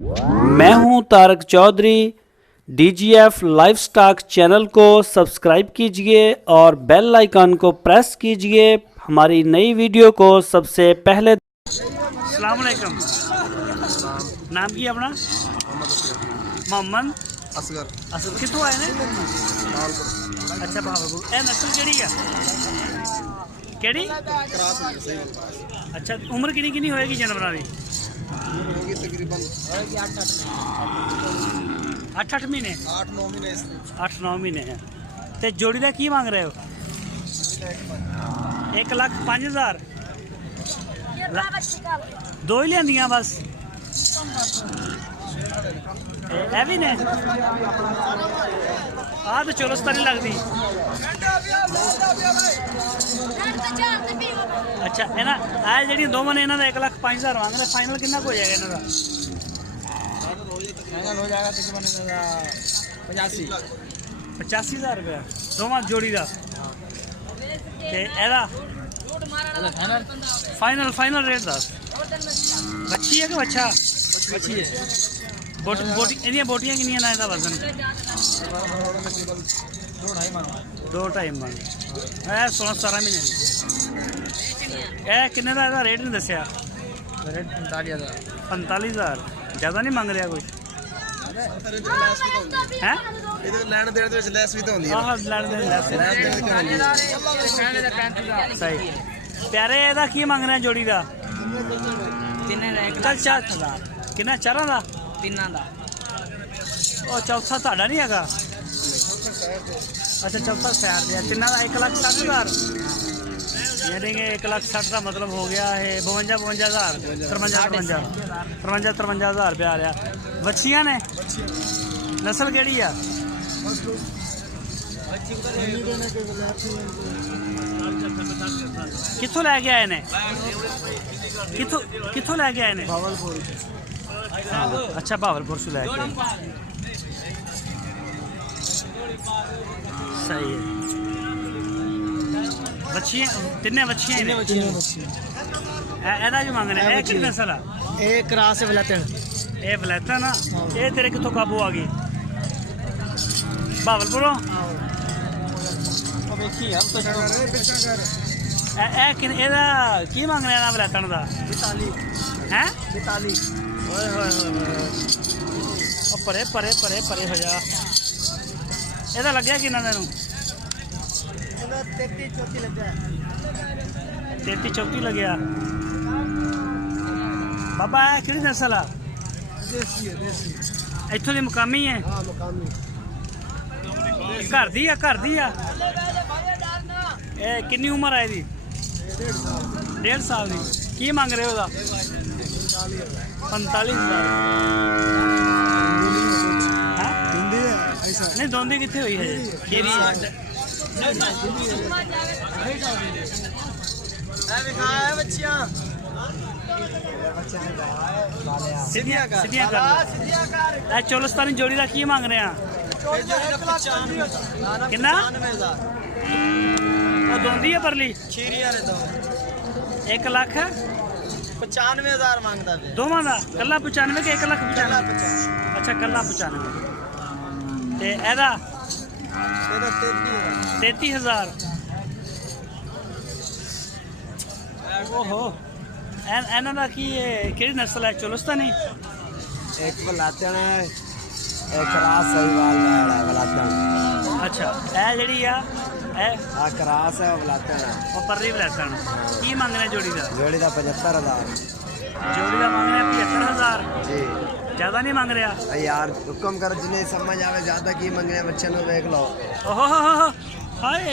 मैं हूं Tarak Chaudhary. DGF livestock channel को सब्सक्राइब कीजिए और बेल आइकन को प्रेस कीजिए हमारी नई वीडियो को सबसे पहले। अस्सलाम वालेकुम। नाम की अपना? मोहम्मद असगर कितों आए ने? अच्छा भावलपुर। ए नस्ल केड़ी है? केड़ी? अच्छा उम्र कितनी कितनी होएगी जानवरां दी? तकरीबन 8 महीने 8-9 महीने है। तो जोड़ी का की मांग रहे हो? 1,05,000। दो ही लिया बस है भी ने आ तो चलो सतारी लगती। अच्छा है ना आ जी दोवों ने इन्हों 1,05,000 मांग रहे। फाइनल कितना हो जाएगा इन्हों का? हो जाएगा तकरीबन 85,000 रुपया दोवां जोड़ी का। फाइनल फाइनल रेट दस। बच्ची है कि बच्चा? बच्ची है। बोटियां किनियां ना? वजन 2-2.5 मन है। 16-17 महीने किन्ने का रेट नहीं दसिया? 45,000 ज़्यादा नहीं मंग रहा कुछ है? सही प्यारे एदा की मंग रहे जोड़ी का? किन्ना चारां दा? तिना का। और चौथा ताड़ा नहीं है? अच्छा चौथा सैर दिया। तिना का 1,60,000 यानी कि 1,60,000 का मतलब हो गया है 52,000 53,000 रुपया आ रहा। बच्चियां ने नस्ल केड़ी है? कित्थों लैके आए ने? कित्थों लैके आए ने? अच्छा भावलपुर से लैके सही है। बच्चियां तिन्ने बच्चियां एदा जो मंगने ए कितनी नस्ल है? एक क्रास है बलैतन। ए बलैता ना ए तेरे कित्थों काबू आ गई? भावलपुरों एदा की मंग रहे ना बलैतन का? 42 परे परे परे परे हो जा। एदा लग्या कि 33-34 लग्या। बाबा कि नस्ल है? इत्थों की मुकामी है? घर दी है? घर दी है? कितनी उम्र है इसकी? 1.5 साल की। की मंग रहे हो? 45,000। नहीं दोंदी कितने हुई है? चोलस्तानी जोड़ी का की मांग रहे हैं? कितना दोंदी है परली? 1,95,000 मांगता है दोवां का? कला 95 के 1,95,000? अच्छा कला 95। ते एदा 33,000। ओहो एना दा की केड़ी नस्ल है? चोलस्तानी? एक बलातन है एक क्रास सहीवाल है बलातन। अच्छा ए जेड़ी आ क्रास है बलातन है और परली बलातन। की मंगने जोड़ी का? जोड़ी का 75,000। जोड़ी का मंगने 75,000 जी। ज़्यादा नहीं मांग रहा यार हुक्म कर जिन्हें समझ आवे ज्यादा की मंगने बच्चे नो देख लो। ओहो हाय